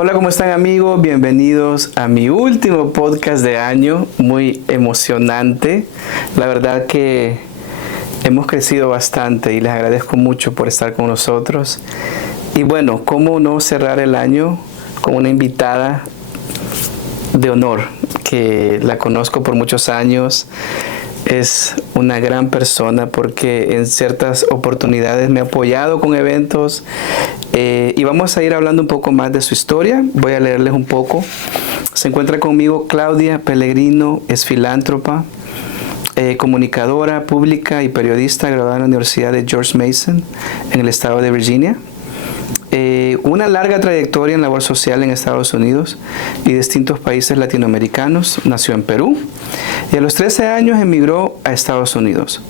Hola, ¿cómo están amigos? Bienvenidos a mi último podcast de año, muy emocionante. La verdad que hemos crecido bastante y les agradezco mucho por estar con nosotros. Y bueno, ¿cómo no cerrar el año con una invitada de honor que la conozco por muchos años? Es una gran persona porque en ciertas oportunidades me ha apoyado con eventos y vamos a ir hablando un poco más de su historia. Voy a leerles un poco. Se encuentra conmigo Claudia Pellegrino, es filántropa, comunicadora pública y periodista graduada en la Universidad de George Mason en el estado de Virginia. Una larga trayectoria en labor social en Estados Unidos y distintos países latinoamericanos. Nació en Perú y a los 13 años emigró a Estados Unidos.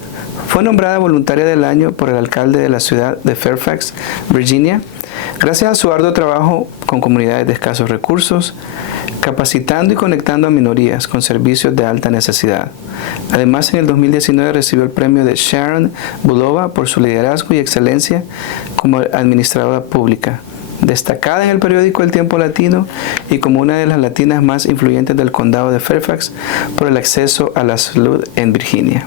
Fue nombrada voluntaria del año por el alcalde de la ciudad de Fairfax, Virginia, gracias a su arduo trabajo con comunidades de escasos recursos, capacitando y conectando a minorías con servicios de alta necesidad. Además, en el 2019 recibió el premio de Sharon Bulova por su liderazgo y excelencia como administradora pública, destacada en el periódico El Tiempo Latino y como una de las latinas más influyentes del condado de Fairfax por el acceso a la salud en Virginia.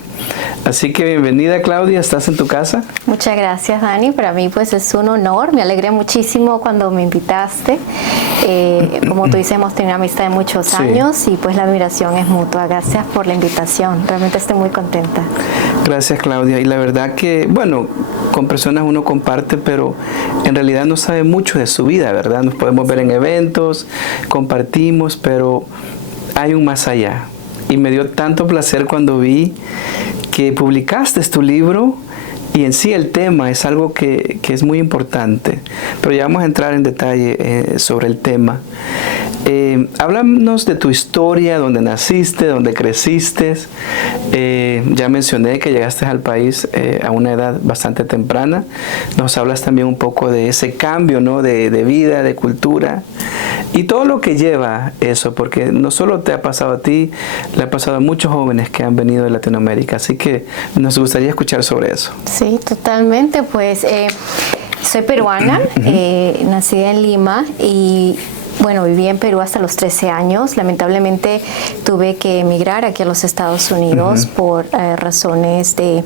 Así que bienvenida, Claudia, ¿estás en tu casa? Muchas gracias, Dani. Para mí pues es un honor, me alegré muchísimo cuando me invitaste. Como tú dices, hemos tenido una amistad de muchos años y pues la admiración es mutua. Gracias por la invitación, realmente estoy muy contenta. Gracias, Claudia. Y la verdad que, bueno, con personas uno comparte, pero en realidad no sabe mucho de su vida, ¿verdad? Nos podemos ver en eventos, compartimos, pero hay un más allá. Y me dio tanto placer cuando vi que publicaste tu libro y en sí el tema es algo que es muy importante. Pero ya vamos a entrar en detalle sobre el tema. Háblanos de tu historia, dónde naciste, dónde creciste. Ya mencioné que llegaste al país a una edad bastante temprana. Nos hablas también un poco de ese cambio, ¿no? de vida, de cultura y todo lo que lleva eso, porque no solo te ha pasado a ti, le ha pasado a muchos jóvenes que han venido de Latinoamérica. Así que nos gustaría escuchar sobre eso. Sí, totalmente. Pues soy peruana, nacida en Lima y bueno, viví en Perú hasta los 13 años. Lamentablemente tuve que emigrar aquí a los Estados Unidos por razones de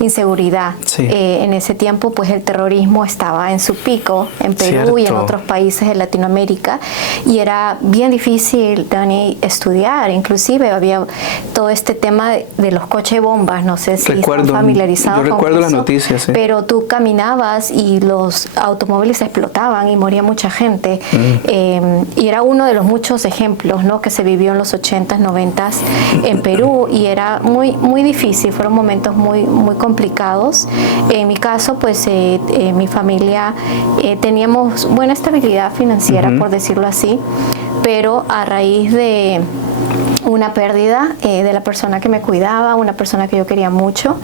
inseguridad. Sí. En ese tiempo, pues el terrorismo estaba en su pico en Perú y en otros países de Latinoamérica y era bien difícil, Dani, estudiar. Inclusive había todo este tema de los coches bombas. No sé si están familiarizados con eso. Yo recuerdo las noticias, sí. Pero tú caminabas y los automóviles explotaban y moría mucha gente. Y era uno de los muchos ejemplos, ¿no?, que se vivió en los 80s, 90s en Perú y era muy, muy difícil, fueron momentos muy, muy complicados. En mi caso, pues mi familia teníamos buena estabilidad financiera, por decirlo así, pero a raíz de una pérdida de la persona que me cuidaba, una persona que yo quería mucho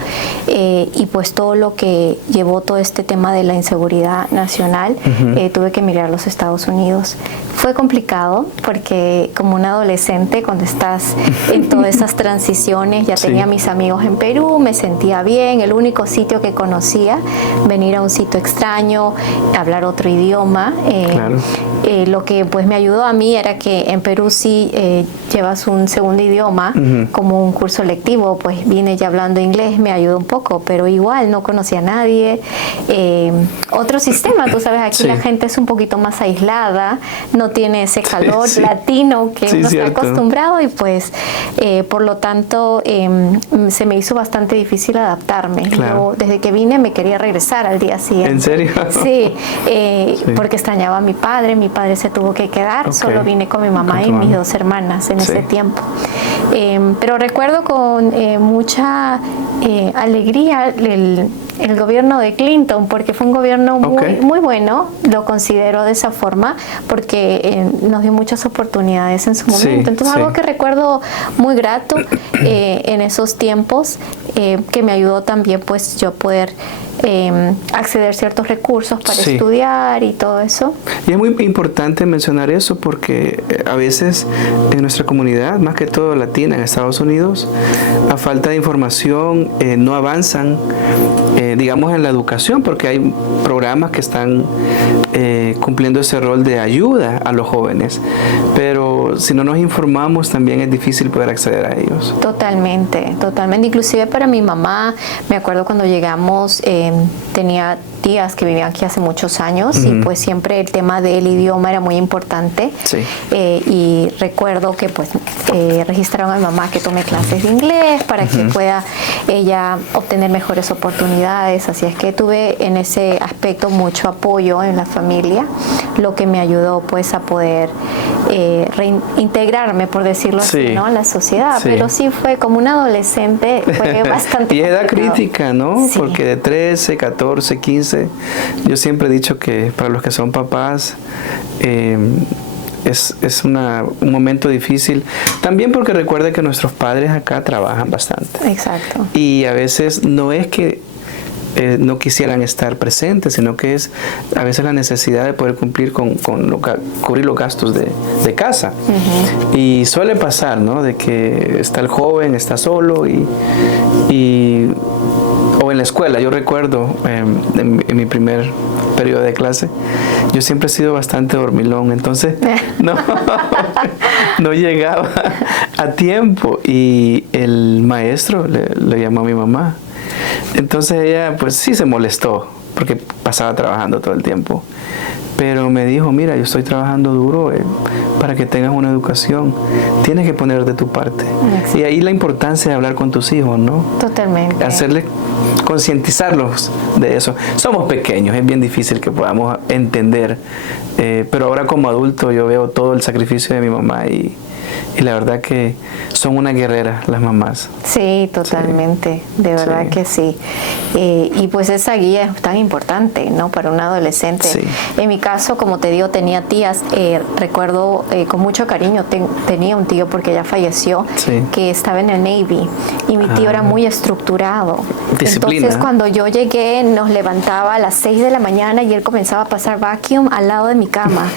y pues todo lo que llevó todo este tema de la inseguridad nacional, tuve que emigrar a los Estados Unidos. Fue complicado porque como una adolescente cuando estás en todas esas transiciones, ya tenía mis amigos en Perú, me sentía bien, el único sitio que conocía, venir a un sitio extraño, hablar otro idioma. Lo que pues me ayudó a mí era que en Perú sí llevas un segundo idioma como un curso lectivo, pues vine ya hablando inglés, me ayudó un poco, pero igual no conocía a nadie. Otro sistema, tú sabes, aquí la gente es un poquito más aislada, no tiene ese calor latino que uno está acostumbrado y pues por lo tanto se me hizo bastante difícil adaptarme. Yo desde que vine me quería regresar al día siguiente. ¿En serio? Sí, porque extrañaba a mi padre se tuvo que quedar, solo vine con mi mamá y mis dos hermanas en ese tiempo. Pero recuerdo con mucha alegría el gobierno de Clinton, porque fue un gobierno muy bueno, lo considero de esa forma, porque nos dio muchas oportunidades en su momento. Entonces algo que recuerdo muy grato en esos tiempos, que me ayudó también pues yo poder acceder a ciertos recursos para estudiar y todo eso. Y es muy importante mencionar eso porque a veces en nuestra comunidad, más que todo latina en Estados Unidos, a falta de información no avanzan, digamos, en la educación, porque hay programas que están cumpliendo ese rol de ayuda a los jóvenes, pero si no nos informamos también es difícil poder acceder a ellos. Totalmente, totalmente. Inclusive para mi mamá, me acuerdo cuando llegamos, tenía tías que vivían aquí hace muchos años y pues siempre el tema del idioma era muy importante. Sí. Y recuerdo que pues registraron a mi mamá que tome clases de inglés para que pueda ella obtener mejores oportunidades. Así es que tuve en ese aspecto mucho apoyo en la familia, lo que me ayudó pues a poder reintegrarme, por decirlo así, ¿no? En la sociedad. Sí. Pero sí fue como un adolescente, fue bastante y edad complicado. crítica, ¿no? Sí. Porque de 13, 14, 15, yo siempre he dicho que para los que son papás es un momento difícil. También porque recuerda que nuestros padres acá trabajan bastante. Exacto. Y a veces no es que no quisieran estar presentes, sino que es a veces la necesidad de poder cumplir cubrir los gastos de casa. Y suele pasar, ¿no? De que está el joven, está solo o en la escuela. Yo recuerdo en mi primer periodo de clase, yo siempre he sido bastante dormilón, entonces no llegaba a tiempo y el maestro le llamó a mi mamá. Entonces ella pues sí se molestó porque pasaba trabajando todo el tiempo, pero me dijo: mira, yo estoy trabajando duro para que tengas una educación, tienes que poner de tu parte. Exacto. Y ahí la importancia de hablar con tus hijos, ¿no? Totalmente. Hacerles, concientizarlos de eso. Somos pequeños, es bien difícil que podamos entender, pero ahora como adulto yo veo todo el sacrificio de mi mamá y la verdad que son una guerrera las mamás. Sí, totalmente, sí. De verdad sí. Que sí. Y pues esa guía es tan importante, ¿no? Para un adolescente. Sí. En mi caso, como te digo, tenía tías, recuerdo con mucho cariño, tenía un tío porque ya falleció, sí. Que estaba en el Navy y mi tío era muy estructurado. Disciplina. Entonces cuando yo llegué nos levantaba a las 6 de la mañana y él comenzaba a pasar vacuum al lado de mi cama.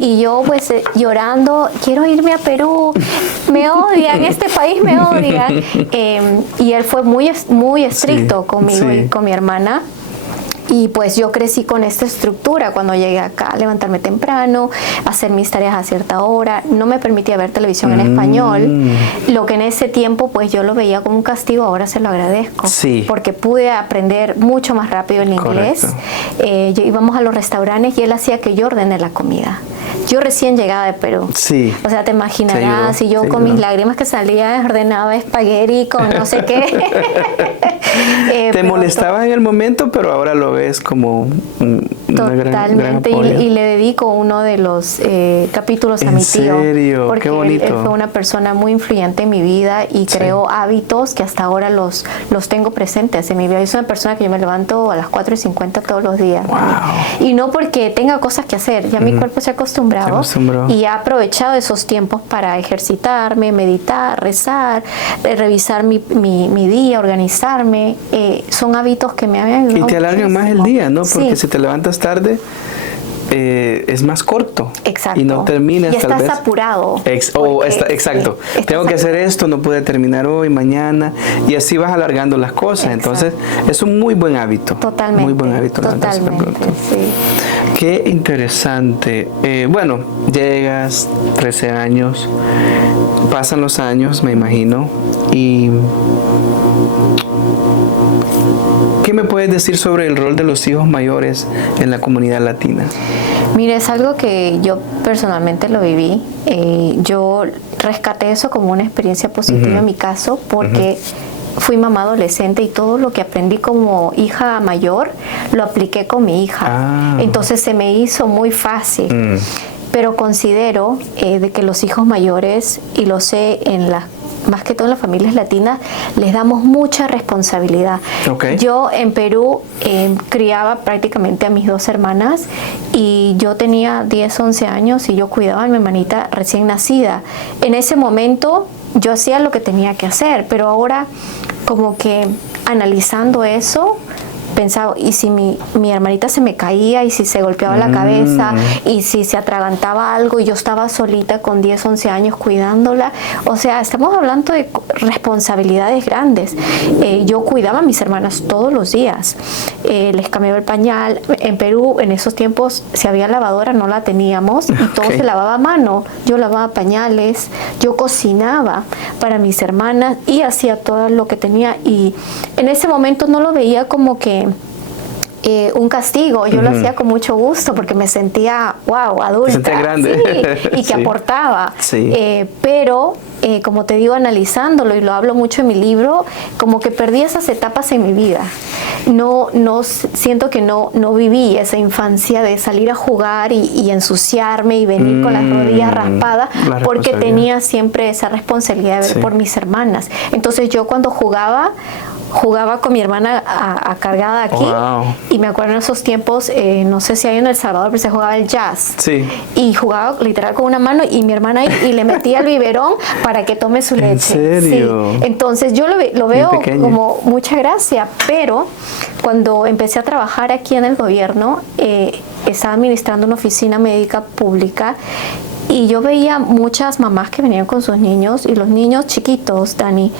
Y yo pues llorando, quiero irme a Perú, me odian, este país me odian. Y él fue muy estricto sí, conmigo sí. Y con mi hermana. Y pues yo crecí con esta estructura cuando llegué acá, levantarme temprano, hacer mis tareas a cierta hora, no me permitía ver televisión en español, lo que en ese tiempo pues yo lo veía como un castigo, ahora se lo agradezco, sí. Porque pude aprender mucho más rápido el inglés. Íbamos a los restaurantes y él hacía que yo ordene la comida. Yo recién llegada de Perú. Sí. O sea, te imaginarás, y yo con mis lágrimas que salía ordenaba espagueti con no sé qué. Te molestaba en el momento, pero ahora lo ves como una gran apoyo. Y le dedico uno de los capítulos a mi tío. ¿En serio? Porque qué bonito. Él fue una persona muy influyente en mi vida y creó hábitos que hasta ahora los tengo presentes en mi vida. Yo soy una persona que yo me levanto a las 4:50 todos los días. Wow. Y no porque tenga cosas que hacer, ya mi cuerpo se ha acostumbrado y he aprovechado esos tiempos para ejercitarme, meditar, rezar, revisar mi día, organizarme. Son hábitos que me han ayudado. Y te alargan más el día, ¿no? Porque si te levantas tarde, es más corto. Exacto. Y no terminas y tal vez. Estás apurado. Exacto. Sí, tengo que hacer esto, no pude terminar hoy, mañana. Y así vas alargando las cosas. Exacto. Entonces, es un muy buen hábito. Totalmente. Muy buen hábito. Totalmente, sí. Qué interesante. Bueno, llegas, 13 años, pasan los años, me imagino, y ¿qué me puedes decir sobre el rol de los hijos mayores en la comunidad latina? Mira, es algo que yo personalmente lo viví. Yo rescaté eso como una experiencia positiva en mi caso porque fui mamá adolescente y todo lo que aprendí como hija mayor lo apliqué con mi hija. Entonces se me hizo muy fácil. Pero considero de que los hijos mayores, y lo sé más que todo en las familias latinas, les damos mucha responsabilidad. Okay. Yo en Perú criaba prácticamente a mis 2 hermanas y yo tenía 10, 11 años y yo cuidaba a mi hermanita recién nacida. En ese momento yo hacía lo que tenía que hacer, pero ahora como que analizando eso, pensaba, ¿y si mi hermanita se me caía? ¿Y si se golpeaba la cabeza? ¿Y si se atragantaba algo? Y yo estaba solita con 10, 11 años cuidándola. O sea, estamos hablando de responsabilidades grandes. Yo cuidaba a mis hermanas todos los días. Les cambiaba el pañal. En Perú, en esos tiempos, si había lavadora, no la teníamos. Y todo se lavaba a mano. Yo lavaba pañales. Yo cocinaba para mis hermanas y hacía todo lo que tenía. Y en ese momento no lo veía como que un castigo. Yo lo hacía con mucho gusto porque me sentía, wow, adulta. Me sentía grande. Sí, y que aportaba. Sí. Pero, como te digo, analizándolo, y lo hablo mucho en mi libro, como que perdí esas etapas en mi vida. Siento que no viví esa infancia de salir a jugar y ensuciarme y venir con las rodillas raspadas, porque tenía siempre esa responsabilidad de ver por mis hermanas. Entonces yo cuando jugaba con mi hermana cargada aquí, y me acuerdo en esos tiempos, no sé si hay en El Salvador, pero se jugaba el jazz. Sí. Y jugaba literal con una mano y mi hermana ahí, y le metía el biberón para que tome su leche. ¿En serio? Sí. Entonces yo lo veo como mucha gracia, pero cuando empecé a trabajar aquí en el gobierno, estaba administrando una oficina médica pública. Y yo veía muchas mamás que venían con sus niños, y los niños chiquitos, Dani,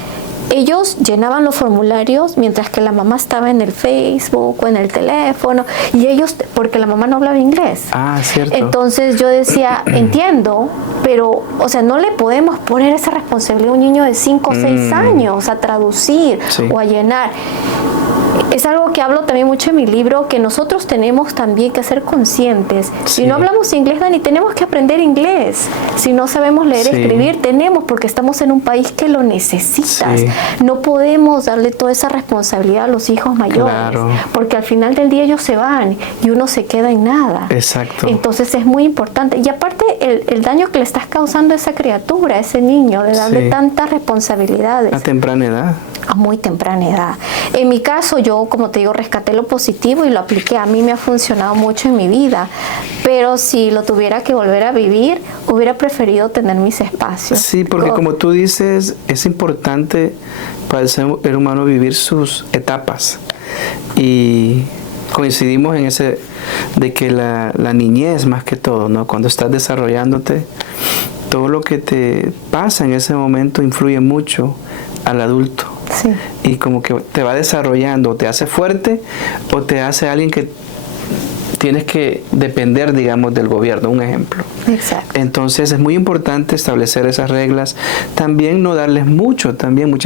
ellos llenaban los formularios mientras que la mamá estaba en el Facebook o en el teléfono, y ellos, porque la mamá no hablaba inglés. Ah, cierto. Entonces yo decía, entiendo, pero, o sea, no le podemos poner esa responsabilidad a un niño de 5 o 6 años a traducir o a llenar. Es algo que hablo también mucho en mi libro, que nosotros tenemos también que ser conscientes. Si no hablamos inglés, Dani, tenemos que aprender inglés. Si no sabemos leer y escribir, porque estamos en un país que lo necesita. No podemos darle toda esa responsabilidad a los hijos mayores, porque al final del día ellos se van y uno se queda en nada. Exacto. Entonces es muy importante. Y aparte el daño que le estás causando a esa criatura, a ese niño, de darle tantas responsabilidades. A temprana edad. A muy temprana edad. En mi caso, yo, como te digo, rescaté lo positivo y lo apliqué. A mí me ha funcionado mucho en mi vida, pero si lo tuviera que volver a vivir, hubiera preferido tener mis espacios. Sí, porque como tú dices, es importante para el ser humano vivir sus etapas, y coincidimos en ese de que la niñez, más que todo, ¿no? Cuando estás desarrollándote, todo lo que te pasa en ese momento influye mucho al adulto. Sí. Y como que te va desarrollando, te hace fuerte o te hace alguien que tienes que depender, digamos, del gobierno, un ejemplo. Exacto. Entonces es muy importante establecer esas reglas, también no darles mucha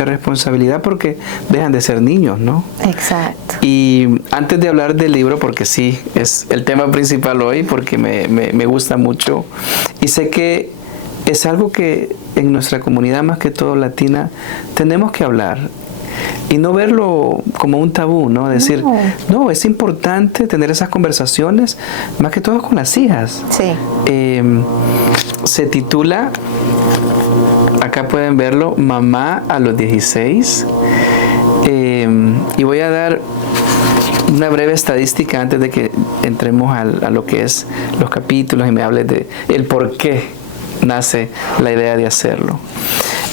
responsabilidad, porque dejan de ser niños, ¿no? Exacto. Y antes de hablar del libro, porque sí, es el tema principal hoy, porque me gusta mucho, y sé que es algo que en nuestra comunidad, más que todo latina, tenemos que hablar y no verlo como un tabú, ¿no? Decir, no, es importante tener esas conversaciones, más que todo con las hijas. Sí. Se titula, acá pueden verlo, Mamá a los 16. Y voy a dar una breve estadística antes de que entremos a lo que es los capítulos y me hables de el por qué nace la idea de hacerlo.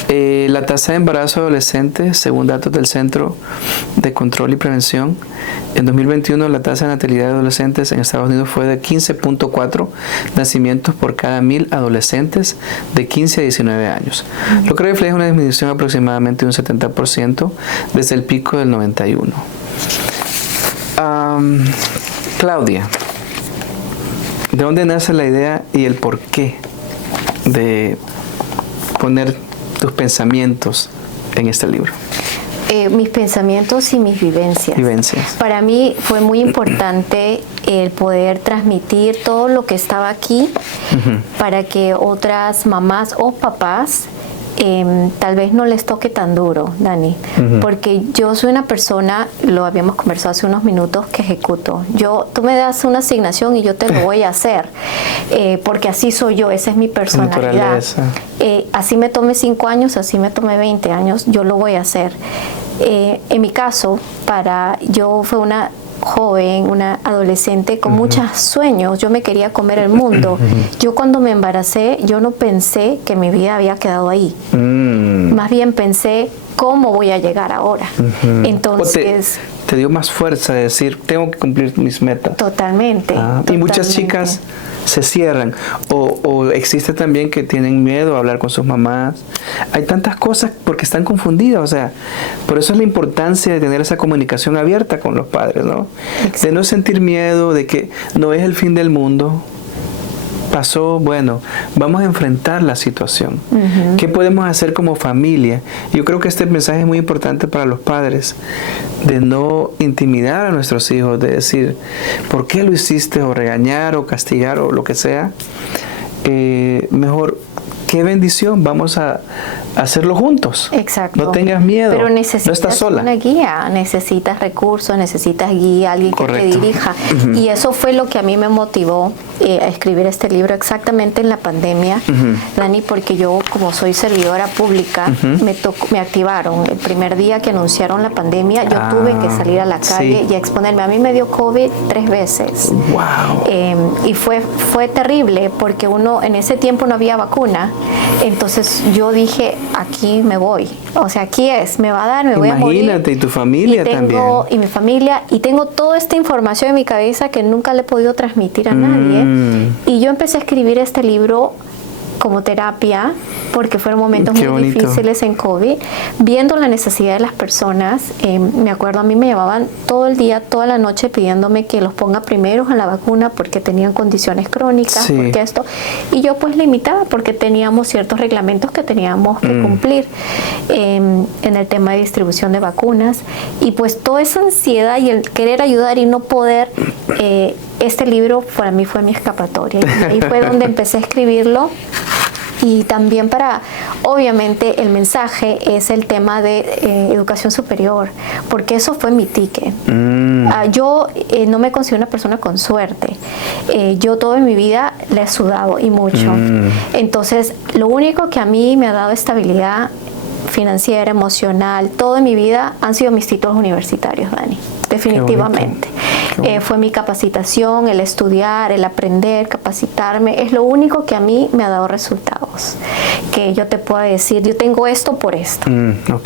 La tasa de embarazo adolescente, según datos del Centro de Control y Prevención, en 2021 la tasa de natalidad de adolescentes en Estados Unidos fue de 15.4 nacimientos por cada 1000 adolescentes de 15 a 19 años, lo que refleja una disminución aproximadamente de un 70% desde el pico del 91. Claudia, ¿de dónde nace la idea y el por qué de poner tus pensamientos en este libro? Mis pensamientos y mis vivencias. Para mí fue muy importante el poder transmitir todo lo que estaba aquí para que otras mamás o papás tal vez no les toque tan duro, Dani, porque yo soy una persona, lo habíamos conversado hace unos minutos, que ejecuto. Tú me das una asignación y yo te lo voy a hacer, porque así soy yo, esa es mi personalidad. Así me tome 5 años, así me tome 20 años, yo lo voy a hacer. En mi caso, yo fui una joven, una adolescente con muchos sueños. Yo me quería comer el mundo. Yo cuando me embaracé, yo no pensé que mi vida había quedado ahí. Más bien pensé, ¿cómo voy a llegar ahora? Entonces... Te te dio más fuerza de decir, tengo que cumplir mis metas. Totalmente. Y muchas chicas se cierran o existe también que tienen miedo a hablar con sus mamás. Hay tantas cosas porque están confundidas, o sea, por eso es la importancia de tener esa comunicación abierta con los padres, ¿no? Exacto. De no sentir miedo, de que no es el fin del mundo. Pasó, bueno, vamos a enfrentar la situación. ¿Qué podemos hacer como familia? Yo creo que este mensaje es muy importante para los padres, de no intimidar a nuestros hijos, de decir, ¿por qué lo hiciste? O regañar, o castigar, o lo que sea. Mejor, qué bendición, vamos a hacerlo juntos. Exacto. No tengas miedo, pero necesitas no estás sola. Una guía, necesitas recursos, necesitas guía, alguien Correcto. Que te dirija. Y eso fue lo que a mí me motivó a escribir este libro exactamente en la pandemia, Dani, porque yo, como soy servidora pública, me activaron. El primer día que anunciaron la pandemia, yo tuve que salir a la calle y exponerme. A mí me dio COVID 3 veces. Wow. Y fue terrible porque en ese tiempo no había vacuna. Entonces yo dije, aquí me voy. O sea, aquí me va a dar, me voy a morir. Imagínate, y tu familia también. Y mi familia, y tengo toda esta información en mi cabeza que nunca le he podido transmitir a nadie. Y yo empecé a escribir este libro como terapia, porque fueron momentos muy difíciles en COVID, viendo la necesidad de las personas. Me acuerdo, a mí me llamaban todo el día, toda la noche, pidiéndome que los ponga primeros en la vacuna porque tenían condiciones crónicas, porque esto, y yo pues limitaba porque teníamos ciertos reglamentos que teníamos que cumplir en el tema de distribución de vacunas, y pues toda esa ansiedad y el querer ayudar y no poder, este libro para mí fue mi escapatoria, y ahí fue donde empecé a escribirlo. Y también obviamente el mensaje es el tema de educación superior, porque eso fue mi ticket. Yo no me considero una persona con suerte. Yo toda mi vida le he sudado y mucho. Entonces, lo único que a mí me ha dado estabilidad financiera, emocional, toda mi vida han sido mis títulos universitarios, Dani. Definitivamente. Fue mi capacitación, el estudiar, el aprender, capacitarme. Es lo único que a mí me ha dado resultados. Que yo te pueda decir, yo tengo esto por esto.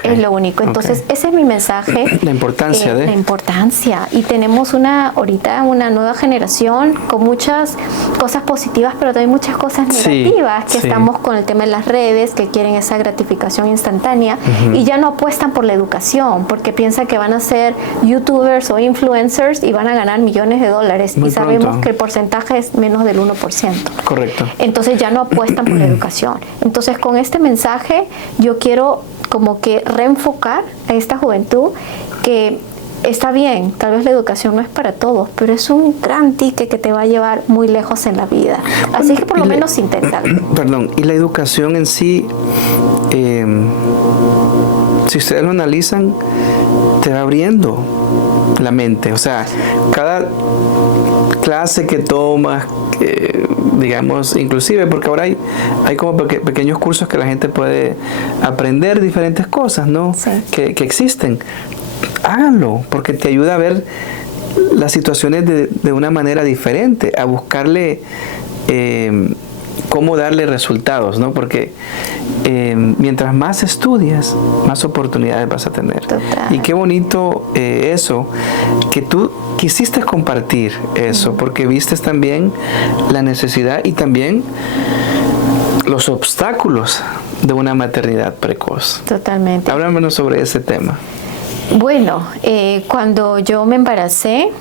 Es lo único. Entonces, ese es mi mensaje. La importancia La importancia. Y tenemos ahorita una nueva generación con muchas cosas positivas, pero también muchas cosas negativas. Que estamos con el tema de las redes, que quieren esa gratificación instantánea y ya no apuestan por la educación, porque piensan que van a ser youtubers o influencers y van a ganar millones de dólares. Muy y sabemos pronto. Que el porcentaje es menos del 1%. Correcto. Entonces ya no apuestan por la educación. Entonces, con este mensaje yo quiero como que reenfocar a esta juventud que está bien, tal vez la educación no es para todos, pero es un gran ticket que te va a llevar muy lejos en la vida. Así que por lo menos inténtalo. Perdón, y la educación en sí, si ustedes lo analizan, te va abriendo la mente. O sea, cada clase que tomas, digamos, inclusive, porque ahora hay como pequeños cursos que la gente puede aprender diferentes cosas, ¿no? Que existen. Háganlo, porque te ayuda a ver las situaciones de una manera diferente, a buscarle cómo darle resultados, ¿no? Porque mientras más estudias, más oportunidades vas a tener. Total. Y qué bonito eso, que tú quisiste compartir eso, porque vistes también la necesidad y también los obstáculos de una maternidad precoz. Totalmente. Háblanos sobre ese tema. Bueno, cuando yo me embaracé,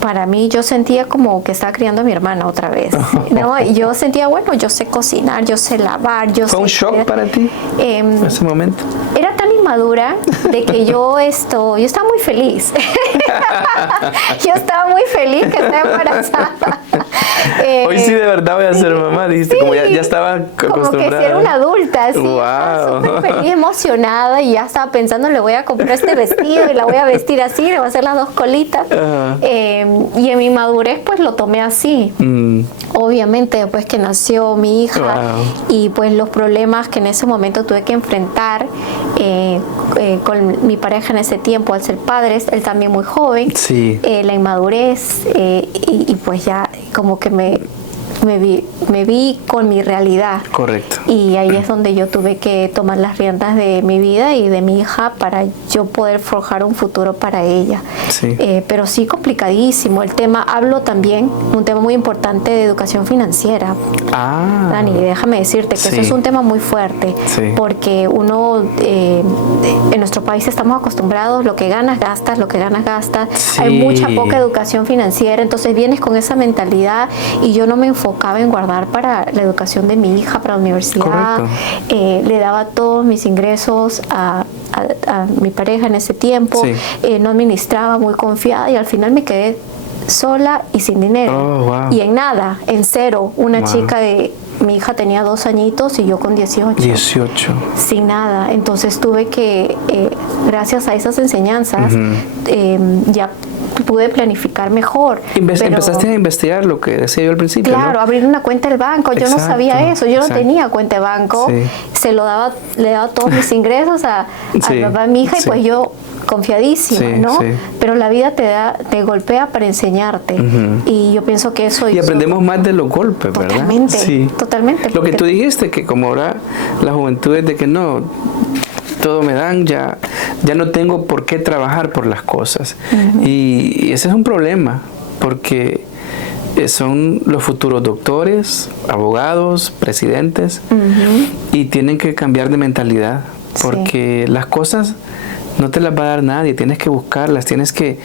para mí yo sentía como que estaba criando a mi hermana otra vez, ¿no? Y yo sentía, bueno, yo sé cocinar, yo sé lavar, yo sé... ¿Fue un shock para ti en ese momento? Era tan inmadura de que yo estaba muy feliz. Yo estaba muy feliz que estaba embarazada. Hoy sí de verdad voy a ser mamá, dijiste, como ya estaba acostumbrada. Como que si era una adulta, sí. Wow. Súper feliz, emocionada, y ya estaba pensando, le voy a comprar este vestido y la voy a vestir así, le voy a hacer las 2 colitas. Y en mi madurez pues lo tomé así. Obviamente después que nació mi hija y pues los problemas que en ese momento tuve que enfrentar con mi pareja en ese tiempo al ser padres, él también muy joven, la inmadurez y pues ya como que me vi con mi realidad. Correcto. Y ahí es donde yo tuve que tomar las riendas de mi vida y de mi hija para yo poder forjar un futuro para ella. Sí. Pero sí complicadísimo el tema. Hablo también un tema muy importante de educación financiera. Dani, déjame decirte que eso es un tema muy fuerte, porque uno en nuestro país estamos acostumbrados, lo que ganas gastas, lo que ganas gastas. Hay mucha poca educación financiera, entonces vienes con esa mentalidad y yo no me enfocaba en guardar para la educación de mi hija, para la universidad. Le daba todos mis ingresos a mi pareja en ese tiempo, no administraba, muy confiada, y al final me quedé sola y sin dinero. Y en nada, en cero. Una chica mi hija tenía 2 añitos y yo con 18. Sin nada. Entonces tuve que, gracias a esas enseñanzas, ya pude planificar mejor. Empezaste a investigar lo que decía yo al principio. Claro, abrir una cuenta del banco. Yo no sabía eso. Yo no tenía cuenta de banco. Le daba todos mis ingresos a papá de mi hija, y pues yo confiadísima, ¿no? Pero la vida te golpea para enseñarte. Y yo pienso que eso... Y aprendemos más de los golpes, ¿verdad? Totalmente. Lo que tú dijiste, que como ahora la juventud es de que no, todo me dan, ya no tengo por qué trabajar por las cosas. Y ese es un problema, porque son los futuros doctores, abogados, presidentes, y tienen que cambiar de mentalidad, porque las cosas no te las va a dar nadie, tienes que buscarlas, tienes que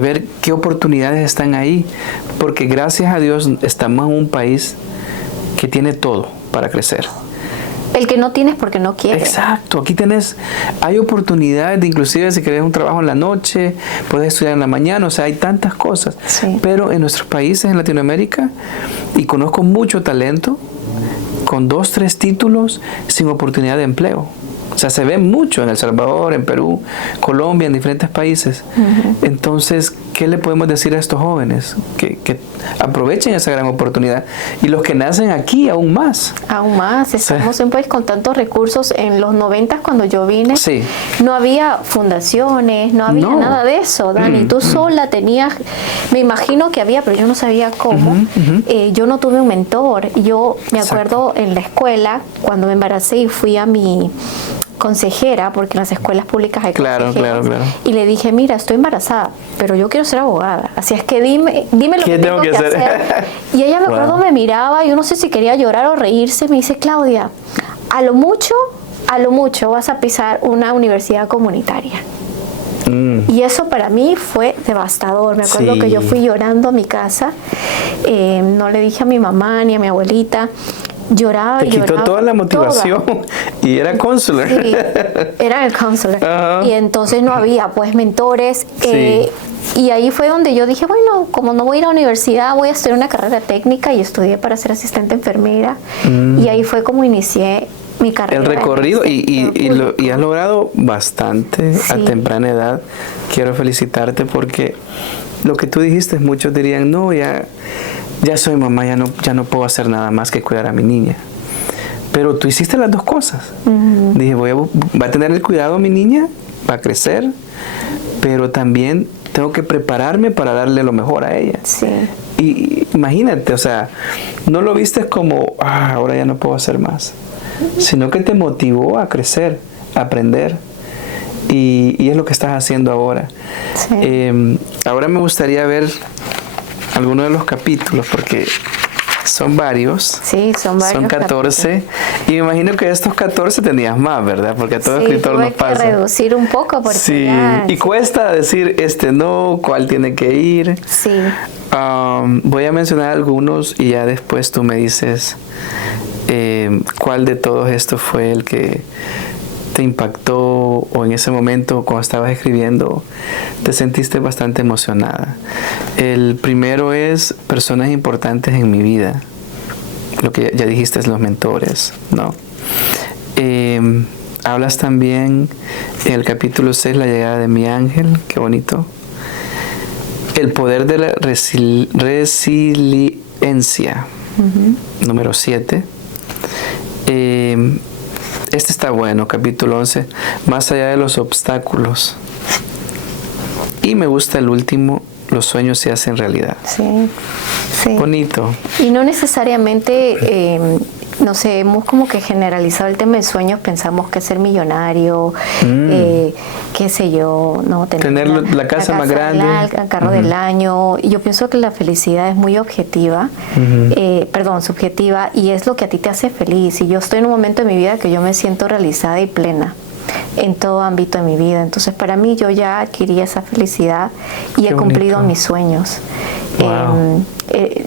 ver qué oportunidades están ahí, porque gracias a Dios estamos en un país que tiene todo para crecer. El que no tienes porque no quieres. Exacto, aquí hay oportunidades de, inclusive si querés un trabajo en la noche, puedes estudiar en la mañana, o sea, hay tantas cosas. Pero en nuestros países, en Latinoamérica, y conozco mucho talento, con 2, 3 títulos, sin oportunidad de empleo. O sea, se ve mucho en El Salvador, en Perú, Colombia, en diferentes países. Entonces, ¿qué le podemos decir a estos jóvenes? Que aprovechen esa gran oportunidad. Y los que nacen aquí, aún más. Aún más. Estamos en un país con tantos recursos. En los 90, cuando yo vine, no había fundaciones, no había nada de eso, Dani. Tú sola tenías, me imagino que había, pero yo no sabía cómo. Yo no tuve un mentor. Yo me acuerdo en la escuela, cuando me embaracé y fui a mi consejera, porque en las escuelas públicas hay consejeras, y le dije, mira, estoy embarazada, pero yo quiero ser abogada, así es que dime lo que tengo que hacer. Y ella, me acuerdo, me miraba, yo no sé si quería llorar o reírse, me dice, Claudia, a lo mucho vas a pisar una universidad comunitaria. Y eso para mí fue devastador. Me acuerdo que yo fui llorando a mi casa, no le dije a mi mamá ni a mi abuelita. Lloraba. Te quitó toda la motivación. Y era counselor. Sí, era el counselor. Y entonces no había pues mentores. Y ahí fue donde yo dije, bueno, como no voy a ir a la universidad, voy a estudiar una carrera técnica, y estudié para ser asistente enfermera. Y ahí fue como inicié mi carrera. El recorrido, y has logrado bastante a temprana edad. Quiero felicitarte, porque lo que tú dijiste, muchos dirían, no, ya soy mamá, ya no puedo hacer nada más que cuidar a mi niña. Pero tú hiciste las dos cosas. Dije, va a tener el cuidado a mi niña, va a crecer, pero también tengo que prepararme para darle lo mejor a ella. Y imagínate, o sea, no lo viste como, ahora ya no puedo hacer más, sino que te motivó a crecer, a aprender. Y es lo que estás haciendo ahora. Ahora me gustaría ver algunos de los capítulos, porque son varios. Son varios. Son 14. Y me imagino que de estos 14 tenías más, ¿verdad? Porque a todo escritor nos pasa. Tuve que reducir un poco, porque y cuesta decir no, cuál tiene que ir. Voy a mencionar algunos y ya después tú me dices cuál de todos estos fue el que te impactó, o en ese momento cuando estabas escribiendo te sentiste bastante emocionada. El primero es personas importantes en mi vida. Lo que ya dijiste es los mentores, ¿no? Hablas también en el capítulo 6, la llegada de mi ángel. Qué bonito. El poder de la resiliencia. Número 7. Este está bueno, capítulo 11, más allá de los obstáculos. Y me gusta el último, los sueños se hacen realidad. Sí, sí. Bonito. Y no necesariamente, no sé, hemos como que generalizado el tema de sueños, pensamos que ser millonario, qué sé yo, ¿no? Tener la casa más grande. El carro del año. Yo pienso que la felicidad es muy objetiva, subjetiva, y es lo que a ti te hace feliz. Y yo estoy en un momento de mi vida que yo me siento realizada y plena en todo ámbito de mi vida. Entonces, para mí, yo ya adquirí esa felicidad y he cumplido mis sueños. Wow.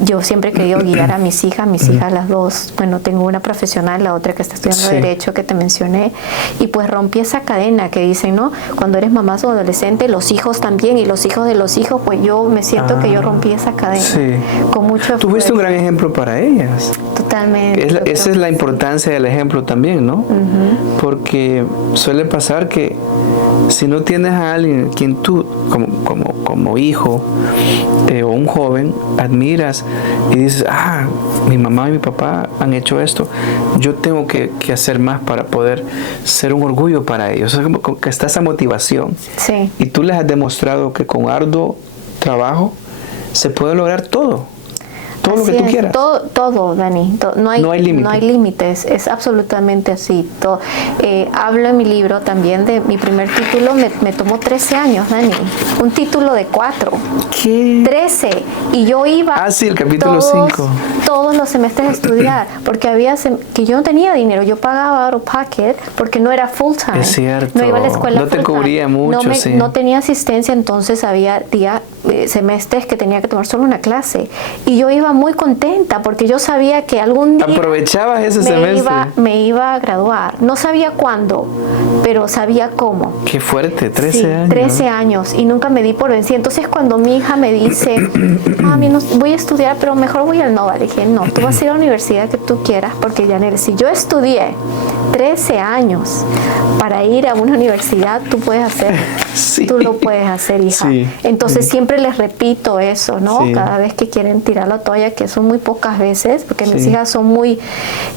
Yo siempre he querido guiar a mis hijas las dos, bueno, tengo una profesional, la otra que está estudiando Derecho, que te mencioné, y pues rompí esa cadena que dicen, ¿no? Cuando eres mamá o adolescente, los hijos también, y los hijos de los hijos, pues yo me siento que yo rompí esa cadena con mucho esfuerzo. Tú fuiste un gran ejemplo para ellas. Totalmente. Esa es la importancia del ejemplo también, ¿no? Porque suele pasar que si no tienes a alguien quien tú, como hijo o un joven, admiras y dices, mi mamá y mi papá han hecho esto, yo tengo que hacer más para poder ser un orgullo para ellos. O sea, como que está esa motivación. Sí. Y tú les has demostrado que con arduo trabajo se puede lograr todo. Todo lo que tú quieras. Todo, Dani. No hay límites. Es absolutamente así. Hablo en mi libro también de mi primer título. Me tomó 13 años, Dani. Un título de 4. ¿Qué? 13. Y yo iba el capítulo 5. Todos los semestres a estudiar. Porque que yo no tenía dinero. Yo pagaba out of pocket porque no era full time. Es cierto. No iba a la escuela no te cubría mucho. No tenía asistencia. Entonces había semestres que tenía que tomar solo una clase. Y yo iba muy contenta porque yo sabía que algún día aprovechabas ese semestre. Me iba a graduar. No sabía cuándo, pero sabía cómo. Qué fuerte, 13 años. 13 años y nunca me di por vencida. Entonces cuando mi hija me dice, mami, no, voy a estudiar, pero mejor voy al Nova, le dije, no, tú vas a ir a la universidad que tú quieras, porque Janet, si yo estudié 13 años para ir a una universidad, tú puedes hacer, tú lo puedes hacer, hija. Entonces siempre les repito eso, ¿no? Cada vez que quieren tirar la toalla, que son muy pocas veces, porque mis hijas son muy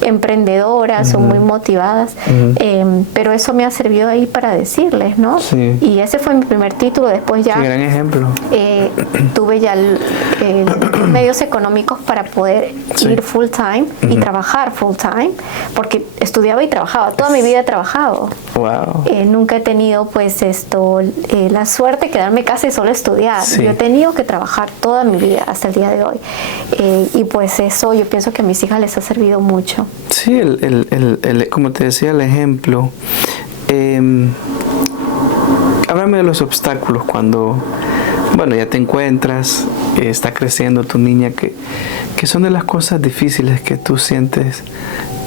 emprendedoras, son muy motivadas, pero eso me ha servido ahí para decirles, ¿no? Y ese fue mi primer título. Después ya... Qué gran ejemplo. Tuve ya medios económicos para poder ir full time y trabajar full time, porque estudiaba y trabajaba. Toda mi vida he trabajado. Wow. Nunca he tenido pues la suerte de quedarme en casa y solo estudiar. Yo he tenido que trabajar toda mi vida hasta el día de hoy. Y pues eso yo pienso que a mis hijas les ha servido mucho. Sí, como te decía, el ejemplo. Háblame de los obstáculos cuando, ya te encuentras, está creciendo tu niña, que son de las cosas difíciles que tú sientes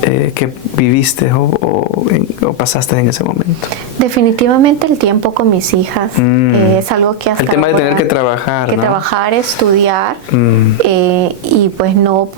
que viviste o pasaste en ese momento. Definitivamente el tiempo con mis hijas es algo que hasta el tema de tener que trabajar, trabajar, estudiar y pues no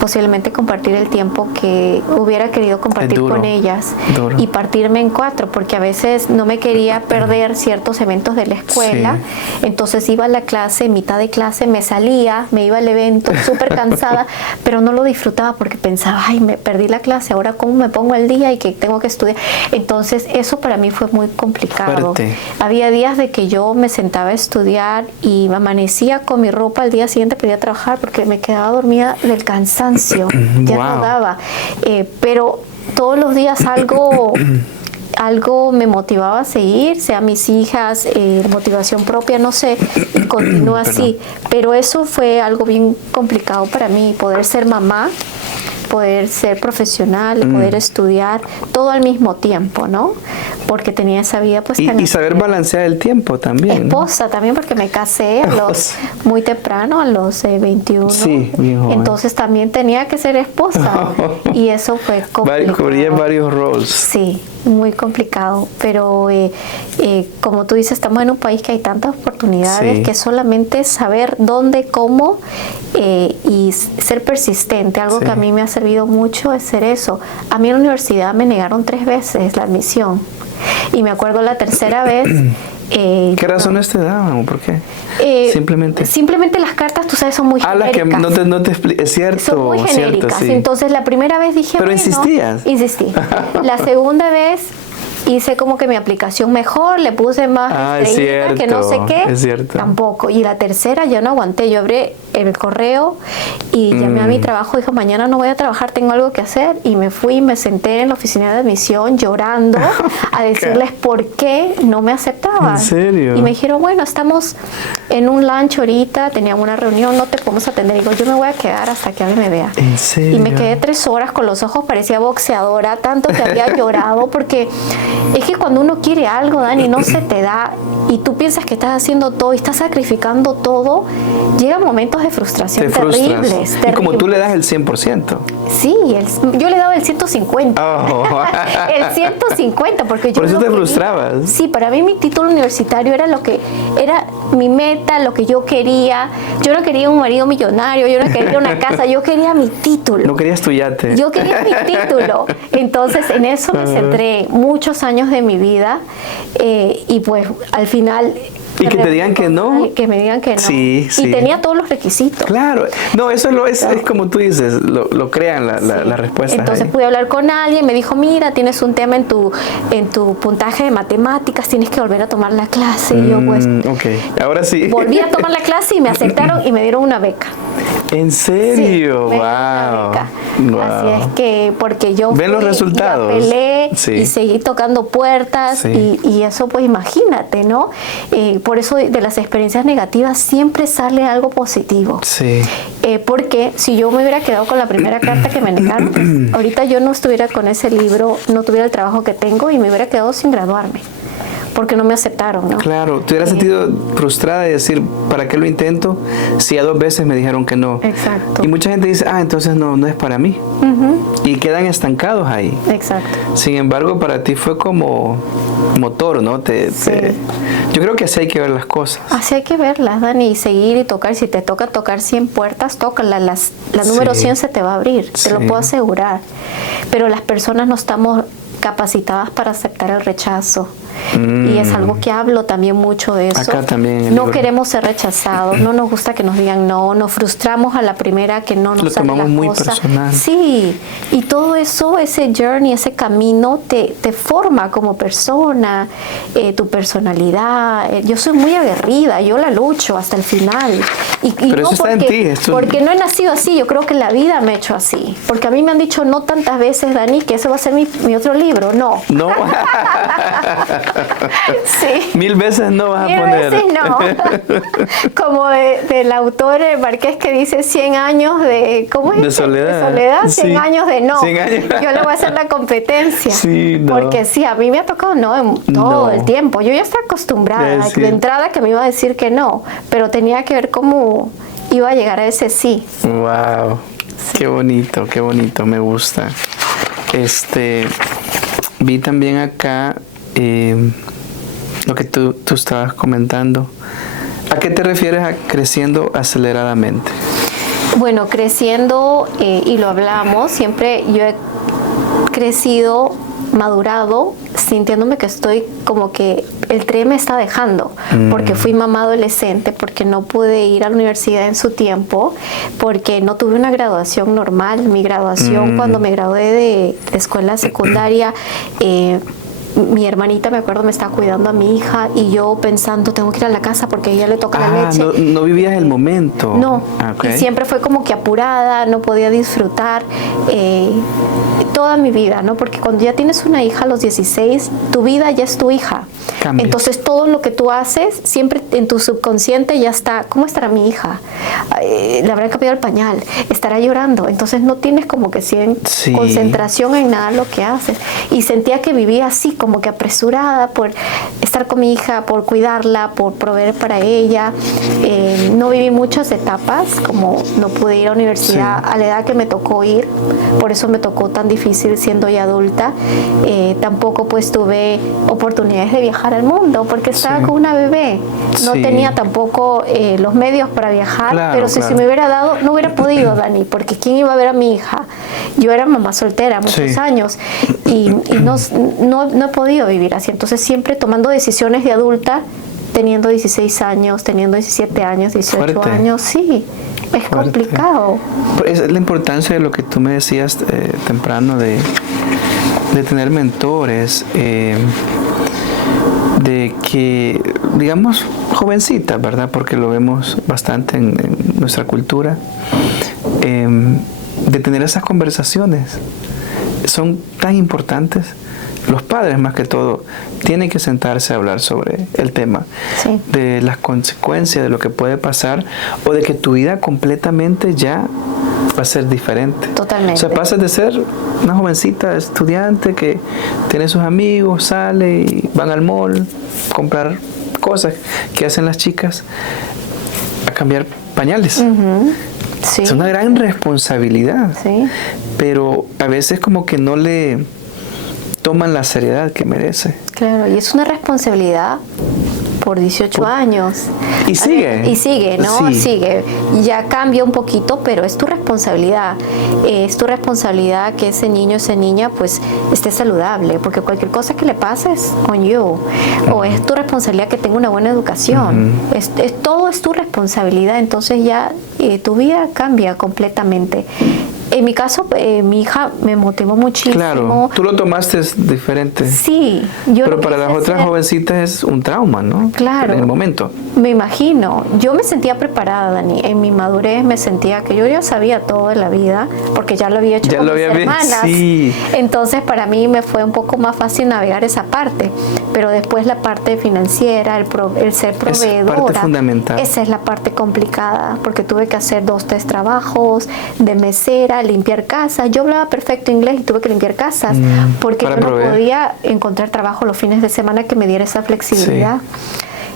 posiblemente compartir el tiempo que hubiera querido compartir con ellas y partirme en 4, porque a veces no me quería perder ciertos eventos de la escuela, entonces iba a la clase, mitad de clase me salía, me iba al evento súper cansada, pero no lo disfrutaba porque pensaba, me perdí la clase, ahora cómo me pongo al día y que tengo que estudiar. Entonces eso para mí fue muy complicado. Había días de que yo me sentaba a estudiar y me amanecía con mi ropa al día siguiente para ir a trabajar porque me quedaba dormida del cansancio. Ya no daba, pero todos los días algo me motivaba a seguir, sea mis hijas, motivación propia, no sé, y continúa así. Pero eso fue algo bien complicado para mí, poder ser mamá, poder ser profesional, poder estudiar, todo al mismo tiempo, ¿no? Porque tenía esa vida pues y saber balancear el tiempo también. Esposa, ¿no? También porque me casé muy temprano, a los 21. Sí, bien joven. Entonces también tenía que ser esposa. Y eso fue complicado. Cubría varios roles. Sí, muy complicado. Pero como tú dices, estamos en un país que hay tantas oportunidades que solamente saber dónde, cómo y ser persistente. Algo que a mí me ha servido mucho es ser eso. A mí en la universidad me negaron 3 veces la admisión. Y me acuerdo la tercera vez. ¿Qué razones te daban o por qué? Simplemente las cartas, tú sabes, son muy genéricas. Las que no te es cierto. Son muy genéricas. Entonces la primera vez dije, pero insistías. Insistí. La segunda vez hice como que mi aplicación mejor, le puse más estrellita, que no sé qué. Es cierto. Tampoco. Y la tercera ya no aguanté. Yo abrí el correo y llamé a mi trabajo. Dijo, mañana no voy a trabajar, tengo algo que hacer. Y me fui y me senté en la oficina de admisión llorando a decirles por qué no me aceptaban. ¿En serio? Y me dijeron, bueno, estamos en un lunch ahorita, teníamos una reunión, no te podemos atender. Y digo, yo me voy a quedar hasta que alguien me vea. ¿En serio? Y me quedé 3 horas con los ojos, parecía boxeadora, tanto que había llorado, porque es que cuando uno quiere algo, Dani, no se te da, y tú piensas que estás haciendo todo y estás sacrificando todo, llegan momentos de frustración terribles. Y como tú le das el 100%. Sí, yo le daba el 150. Oh. El 150, porque yo por eso te quería. frustrabas. Sí, para mí mi título universitario era lo que era mi meta, lo que yo quería. Yo no quería un marido millonario, yo no quería una casa, yo quería mi título. No querías tu yate. Yo quería mi título. Entonces, en eso me centré muchos años de mi vida, y pues al final... Y que te digan que no. Que me digan que no. Sí, sí. Y tenía todos los requisitos. Claro. No, eso es como tú dices, lo crean la respuesta. Entonces ahí. pude hablar con alguien, me dijo, mira, tienes un tema en tu puntaje de matemáticas, tienes que volver a tomar la clase. Y yo pues... Ok, ahora sí. Volví a tomar la clase y me aceptaron y me dieron una beca. ¿En serio? Sí, Wow. Así es que, porque yo ven los resultados. Y apelé, sí. y seguí tocando puertas, sí. y eso pues imagínate, ¿no? Por eso de las experiencias negativas siempre sale algo positivo. Sí. Porque si yo me hubiera quedado con la primera carta que me negaron, pues, ahorita yo no estuviera con ese libro, no tuviera el trabajo que tengo y me hubiera quedado sin graduarme. Porque no me aceptaron, ¿no? Claro, te hubieras sentido frustrada y decir, ¿para qué lo intento si a 2 veces me dijeron que no? Exacto. Y mucha gente dice, entonces no es para mí. Y quedan estancados ahí. Exacto. Sin embargo, para ti fue como motor, ¿no? Yo creo que así hay que ver las cosas. Así hay que verlas, Dani, y seguir y tocar. Si te toca tocar 100 puertas, tócalas. La número 100 se te va a abrir, te lo puedo asegurar. Pero las personas no estamos capacitadas para aceptar el rechazo. Y es algo que hablo también mucho de eso. Acá también. No queremos ser rechazados, no nos gusta que nos digan no, nos frustramos a la primera que no nos sale la cosa. Lo tomamos muy personal. Sí, y todo eso, ese journey, ese camino te forma como persona, tu personalidad. Yo soy muy aguerrida, yo la lucho hasta el final. Pero no eso está porque, en ti. Porque no he nacido así, yo creo que la vida me ha hecho así. Porque a mí me han dicho no tantas veces, Dani, que ese va a ser mi otro libro. No. No. Sí. 1000 veces no vas a 1000 poner. veces no. Como del autor Márquez que dice 100 años de... ¿Cómo es? De soledad. De soledad, 100 sí. años de no. 100 años. Yo le voy a hacer la competencia. Sí, no. Porque sí, a mí me ha tocado no todo el tiempo. Yo ya estaba acostumbrada de entrada que me iba a decir que no, pero tenía que ver cómo iba a llegar a ese sí. Wow. Sí. Qué bonito, me gusta. Vi también acá lo que tú estabas comentando. ¿A qué te refieres a creciendo aceleradamente? Bueno, creciendo, y lo hablamos, siempre yo he crecido, madurado, sintiéndome que estoy como que el tren me está dejando, porque fui mamá adolescente, porque no pude ir a la universidad en su tiempo, porque no tuve una graduación normal. Mi graduación, cuando me gradué de escuela secundaria, mi hermanita, me acuerdo, me estaba cuidando a mi hija y yo pensando, tengo que ir a la casa porque a ella le toca la leche. No vivías el momento. No, y siempre fue como que apurada, no podía disfrutar toda mi vida, ¿no? Porque cuando ya tienes una hija a los 16, tu vida ya es tu hija. Cambia. Entonces todo lo que tú haces, siempre en tu subconsciente ya está, ¿cómo estará mi hija? Le habrá cambiado el pañal, estará llorando. Entonces no tienes como que concentración en nada lo que haces. Y sentía que vivía así, como que apresurada por estar con mi hija, por cuidarla, por proveer para ella. No viví muchas etapas, como no pude ir a la universidad a la edad que me tocó ir, por eso me tocó tan difícil siendo ya adulta. Tampoco pues tuve oportunidades de viajar al mundo, porque estaba con una bebé. No tenía tampoco los medios para viajar, pero si me hubiera dado, no hubiera podido, Dani, porque ¿quién iba a ver a mi hija? Yo era mamá soltera muchos años y no he podido vivir así. Entonces siempre tomando decisiones de adulta, teniendo 16 años, teniendo 17 años, 18 años, es complicado. Es la importancia de lo que tú me decías temprano, de de tener mentores, de que, digamos, jovencitas, ¿verdad? Porque lo vemos bastante en nuestra cultura, de tener esas conversaciones. Son tan importantes. Los padres, más que todo, tienen que sentarse a hablar sobre el tema, sí, de las consecuencias de lo que puede pasar, o de que tu vida completamente ya va a ser diferente. Totalmente. O sea, pasas de ser una jovencita estudiante que tiene sus amigos, sale y van al mall, comprar cosas que hacen las chicas, a cambiar pañales. Uh-huh. Sí. Es una gran responsabilidad. Sí. Pero a veces como que no le toman la seriedad que merece. Claro, y es una responsabilidad por 18 años. Y sigue. Y sigue, ¿no? Sí. Sigue. Ya cambia un poquito, pero es tu responsabilidad. Es tu responsabilidad que ese niño, esa niña, pues, esté saludable, porque cualquier cosa que le pase es on you. Uh-huh. O es tu responsabilidad que tenga una buena educación. Uh-huh. Todo es tu responsabilidad, entonces ya tu vida cambia completamente. En mi caso, mi hija me motivó muchísimo. Claro, tú lo tomaste diferente. Sí. Pero para las otras jovencitas es un trauma, ¿no? Claro. En el momento. Me imagino. Yo me sentía preparada, Dani. En mi madurez me sentía que yo ya sabía todo de la vida, porque ya lo había hecho con mis hermanas. Sí. Entonces, para mí me fue un poco más fácil navegar esa parte. Pero después la parte financiera, el ser proveedora. Es parte fundamental. Esa es la parte complicada, porque tuve que hacer 2, 3 trabajos de mesera, limpiar casas. Yo hablaba perfecto inglés y tuve que limpiar casas porque yo no podía encontrar trabajo los fines de semana que me diera esa flexibilidad.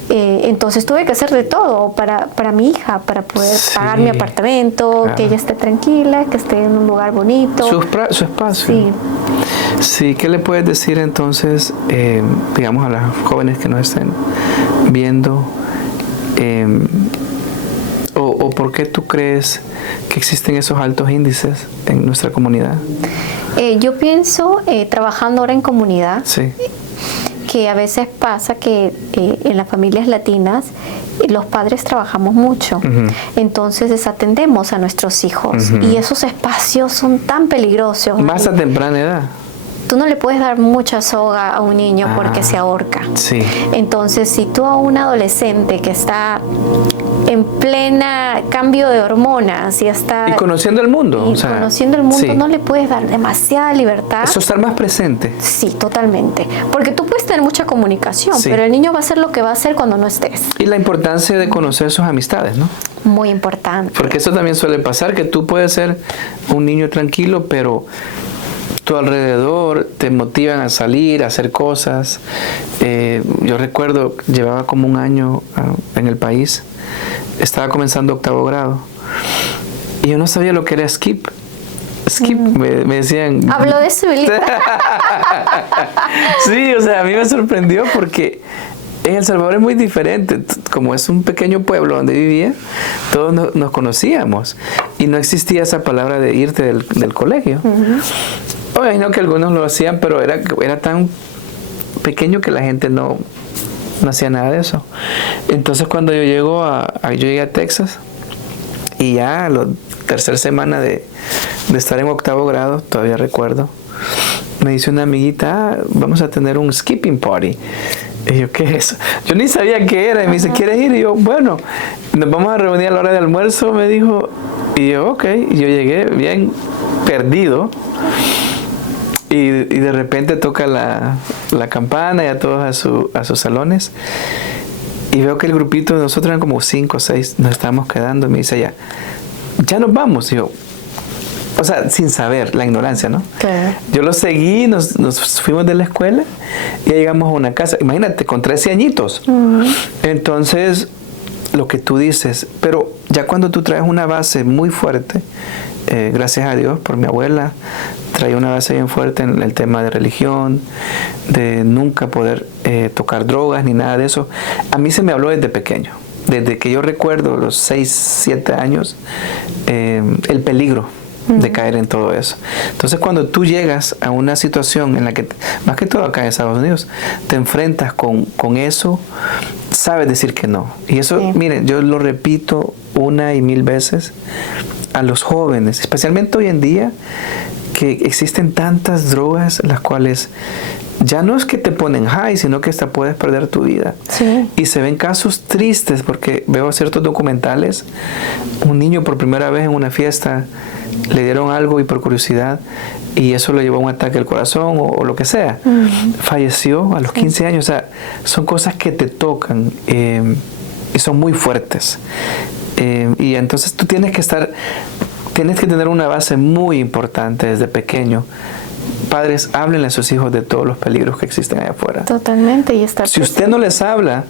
Sí. Entonces tuve que hacer de todo para mi hija, para poder pagar mi apartamento, que ella esté tranquila, que esté en un lugar bonito. Su espacio. Sí. Sí, ¿qué le puedes decir entonces, digamos, a las jóvenes que nos estén viendo? ¿O por qué tú crees que existen esos altos índices en nuestra comunidad? Yo pienso, trabajando ahora en comunidad, sí, que a veces pasa que en las familias latinas los padres trabajamos mucho, uh-huh, entonces desatendemos a nuestros hijos, uh-huh, y esos espacios son tan peligrosos. Más a temprana edad. Tú no le puedes dar mucha soga a un niño porque se ahorca. Sí. Entonces, si tú a un adolescente que está en plena cambio de hormonas y está... Y conociendo el mundo. Conociendo el mundo, sí, no le puedes dar demasiada libertad. Eso, estar más presente. Sí, totalmente. Porque tú puedes tener mucha comunicación, sí, pero el niño va a hacer lo que va a hacer cuando no estés. Y la importancia de conocer sus amistades, ¿no? Muy importante. Porque eso también suele pasar, que tú puedes ser un niño tranquilo, pero tu alrededor te motivan a salir, a hacer cosas. Yo recuerdo, llevaba como un año en el país, estaba comenzando 8º grado y yo no sabía lo que era skip. Me decían... Habló de su vida. Sí, o sea, a mí me sorprendió porque en El Salvador es muy diferente. Como es un pequeño pueblo donde vivía, todos nos conocíamos y no existía esa palabra de irte del colegio. Uh-huh. Imagino que algunos lo hacían, pero era tan pequeño que la gente no hacía nada de eso. Entonces cuando yo llegué a Texas, y ya la 3ª semana de estar en 8º grado, todavía recuerdo, me dice una amiguita, vamos a tener un skipping party. Y yo, ¿qué es eso? Yo ni sabía qué era. Y me dice, ¿quieres ir? Y yo, bueno, nos vamos a reunir a la hora de almuerzo, me dijo. Y yo, ok. Y yo llegué bien perdido. Y de repente toca la campana, ya todos a sus salones. Y veo que el grupito de nosotros eran como 5 o 6, nos estábamos quedando. Y me dice ya nos vamos. Y yo, o sea, sin saber, la ignorancia, ¿no? Claro. Yo lo seguí, nos fuimos de la escuela y ya llegamos a una casa. Imagínate, con 13 añitos. Uh-huh. Entonces, lo que tú dices, pero ya cuando tú traes una base muy fuerte, gracias a Dios por mi abuela, traía una base bien fuerte en el tema de religión, de nunca poder tocar drogas ni nada de eso. A mí se me habló desde pequeño, desde que yo recuerdo los 6, 7 años, el peligro de caer en todo eso. Entonces cuando tú llegas a una situación en la que, más que todo acá en Estados Unidos, te enfrentas con eso, sabes decir que no. Y eso, sí, miren, yo lo repito 1 y 1000 veces a los jóvenes, especialmente hoy en día, que existen tantas drogas las cuales ya no es que te ponen high, sino que hasta puedes perder tu vida. Sí. Y se ven casos tristes porque veo ciertos documentales. Un niño por primera vez en una fiesta le dieron algo y por curiosidad y eso lo llevó a un ataque al corazón o lo que sea. Falleció a los 15 años. O sea, son cosas que te tocan y son muy fuertes. Y entonces tú tienes que tener una base muy importante desde pequeño. Padres, háblenle a sus hijos de todos los peligros que existen allá afuera. Totalmente. Y estar Si usted no les habla,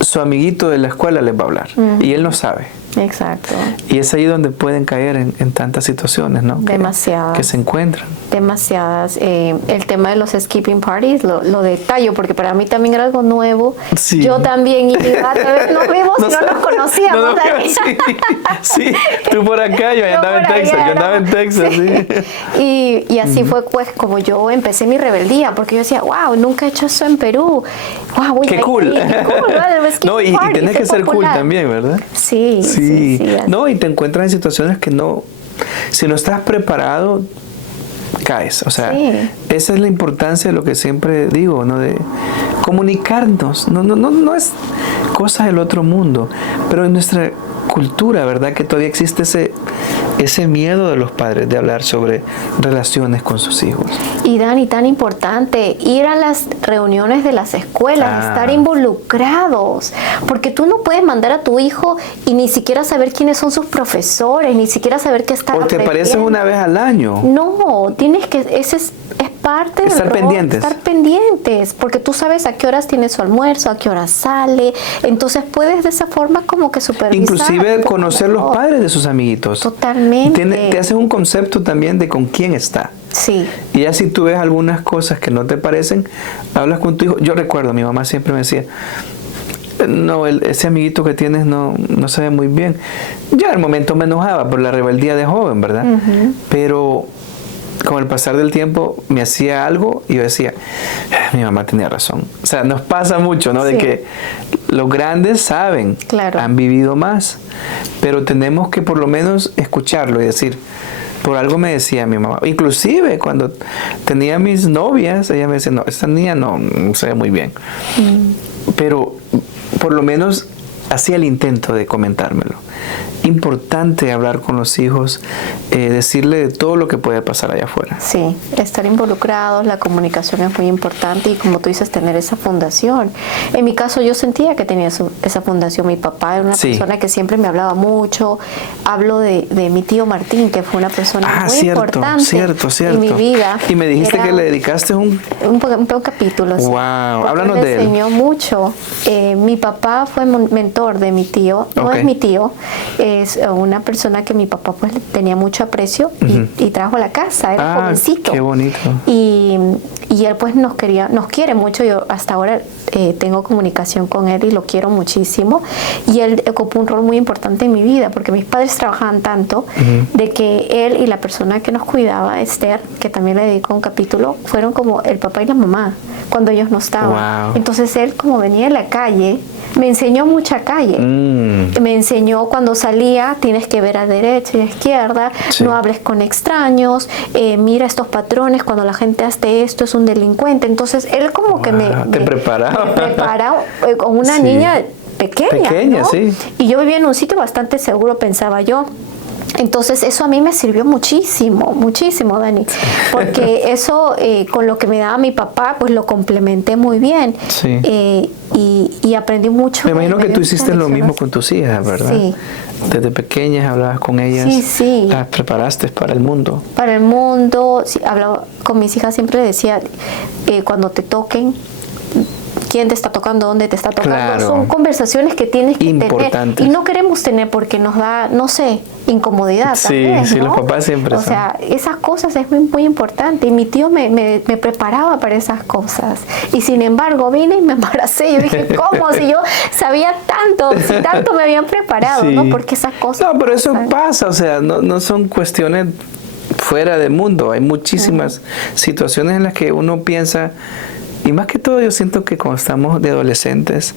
su amiguito de la escuela les va a hablar. Y él no sabe. Exacto. Y es ahí donde pueden caer en tantas situaciones, ¿no? Demasiadas. Que se encuentran. Demasiadas. El tema de los skipping parties, lo detallo, porque para mí también era algo nuevo. Sí. Yo también, y a veces nos vimos y no nos conocíamos. Sí, tú por acá, yo andaba en Texas. Yo andaba en Texas, sí. Y así fue pues como yo empecé mi rebeldía, porque yo decía, wow, nunca he hecho eso en Perú. Wow, qué cool. Qué cool, no, y tienes que ser cool también, ¿verdad? Sí. No, y te encuentras en situaciones que no, si no estás preparado, caes. O sea, esa es la importancia de lo que siempre digo, ¿no? De comunicarnos. No es cosa del otro mundo, pero en nuestra cultura, ¿verdad? Que todavía existe ese miedo de los padres de hablar sobre relaciones con sus hijos. Y Dani, tan importante, ir a las reuniones de las escuelas, estar involucrados, porque tú no puedes mandar a tu hijo y ni siquiera saber quiénes son sus profesores, ni siquiera saber qué está aprendiendo. O te apareces una vez al año. No, tienes que, ese es parte del estar rol, pendientes. Estar pendientes, porque tú sabes a qué horas tiene su almuerzo, a qué horas sale, entonces puedes de esa forma como que supervisar. Inclusive conocer los padres de sus amiguitos. Totalmente. Te haces un concepto también de con quién está. Sí. Y ya si tú ves algunas cosas que no te parecen, hablas con tu hijo. Yo recuerdo, mi mamá siempre me decía, no, ese amiguito que tienes no se ve muy bien. Ya en el momento me enojaba por la rebeldía de joven, ¿verdad? Pero con el pasar del tiempo me hacía algo y yo decía, mi mamá tenía razón. O sea, nos pasa mucho, ¿no? De que los grandes saben, han vivido más, pero tenemos que por lo menos escucharlo y decir, por algo me decía mi mamá. Inclusive cuando tenía mis novias, ella me decía, no, esta niña no se ve muy bien. Pero por lo menos hacía el intento de comentármelo. Importante hablar con los hijos, decirle de todo lo que puede pasar allá afuera. Sí, estar involucrados, la comunicación es muy importante y como tú dices, tener esa fundación. En mi caso yo sentía que tenía esa fundación. Mi papá era una persona que siempre me hablaba mucho. Hablo de mi tío Martín, que fue una persona muy importante en mi vida. Y me dijiste que le dedicaste un capítulo. Wow, háblanos de él. Me enseñó mucho. Mi papá fue mentor de mi tío, no es mi tío, es una persona que mi papá pues tenía mucho aprecio y trajo a la casa, era jovencito. Qué bonito. Y él pues nos quiere mucho. Yo hasta ahora tengo comunicación con él y lo quiero muchísimo. Y él ocupó un rol muy importante en mi vida porque mis padres trabajaban tanto de que él y la persona que nos cuidaba, Esther, que también le dedicó un capítulo, fueron como el papá y la mamá cuando ellos no estaban. Wow. Entonces él, como venía de la calle, me enseñó mucha calle. Me enseñó cuando salía, tienes que ver a derecha y a izquierda, no hables con extraños, mira estos patrones, cuando la gente hace esto es un delincuente. Entonces él como que me preparaba con una niña pequeña, ¿no? Y yo vivía en un sitio bastante seguro, pensaba yo. Entonces eso a mí me sirvió muchísimo, Dani, porque eso con lo que me daba mi papá, pues lo complementé muy bien. Y aprendí mucho. Me imagino que tú hiciste lo mismo con tus hijas, ¿verdad? Sí. Desde pequeñas hablabas con ellas, las preparaste para el mundo. Para el mundo, hablaba con mis hijas, siempre decía, cuando te toquen, quién te está tocando, dónde te está tocando. Claro. Son conversaciones que tienes que tener. Y no queremos tener porque nos da, no sé, incomodidad. Sí, ¿no? los papás siempre O sea, esas cosas es muy, muy importante. Y mi tío me preparaba para esas cosas. Y sin embargo, vine y me embaracé. Yo dije, ¿cómo? Si yo sabía tanto, si tanto me habían preparado, ¿no? Porque esas cosas... No, pero eso pasa, o sea, no son cuestiones fuera del mundo. Hay muchísimas situaciones en las que uno piensa... Y más que todo yo siento que cuando estamos de adolescentes,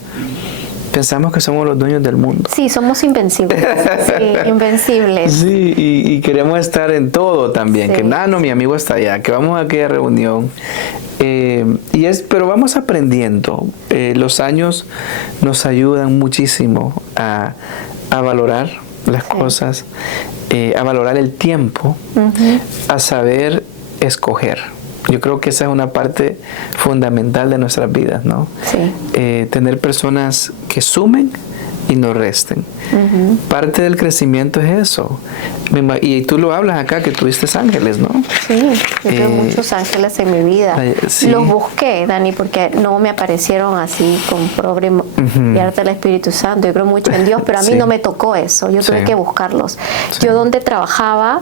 pensamos que somos los dueños del mundo. Sí, somos invencibles. Sí, invencibles. Sí, y queremos estar en todo también. Sí. Que no, mi amigo está allá, que vamos a aquella reunión. Pero vamos aprendiendo. Los años nos ayudan muchísimo a valorar las cosas, a valorar el tiempo, a saber escoger. Yo creo que esa es una parte fundamental de nuestras vidas, ¿no? Sí. Tener personas que sumen y no resten. Parte del crecimiento es eso. Y tú lo hablas acá, que tuviste ángeles, ¿no? Sí, yo tuve muchos ángeles en mi vida. Sí. Los busqué, Dani, porque no me aparecieron así con problema y arte del Espíritu Santo. Yo creo mucho en Dios, pero a mí no me tocó eso. Yo tuve que buscarlos. Sí. Yo donde trabajaba,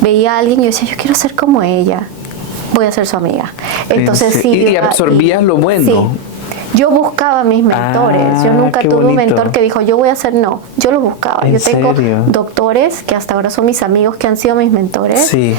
veía a alguien y yo decía, yo quiero ser como ella. Voy a ser su amiga. Entonces sí. Y absorbías lo bueno. Sí. Yo buscaba mis mentores. Yo nunca tuve un mentor que dijo, yo voy a hacer, no. Yo lo buscaba. Yo tengo doctores que hasta ahora son mis amigos, que han sido mis mentores. Sí.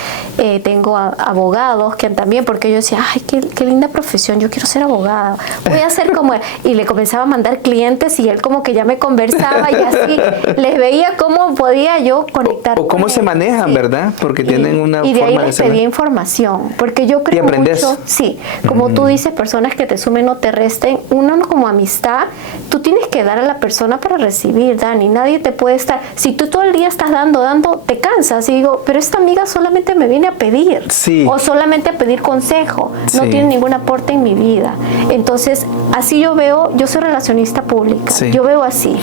Tengo abogados que también, porque yo decía, ay, qué linda profesión, yo quiero ser abogada. Voy a ser como él. Y le comenzaba a mandar clientes y él como que ya me conversaba y así les veía cómo podía yo conectar. O cómo se manejan, ¿verdad? Porque tienen una forma de ser. Y de ahí les pedía información, porque yo creo mucho, sí, como tú dices, personas que te sumen o te resten, uno como amistad, tú tienes que dar a la persona para recibir, Dani. Nadie te puede estar, si tú todo el día estás dando, te cansas y digo, pero esta amiga solamente me viene a pedir o solamente a pedir consejo, no tiene ningún aporte en mi vida. Entonces, así yo veo, yo soy relacionista pública, yo veo así.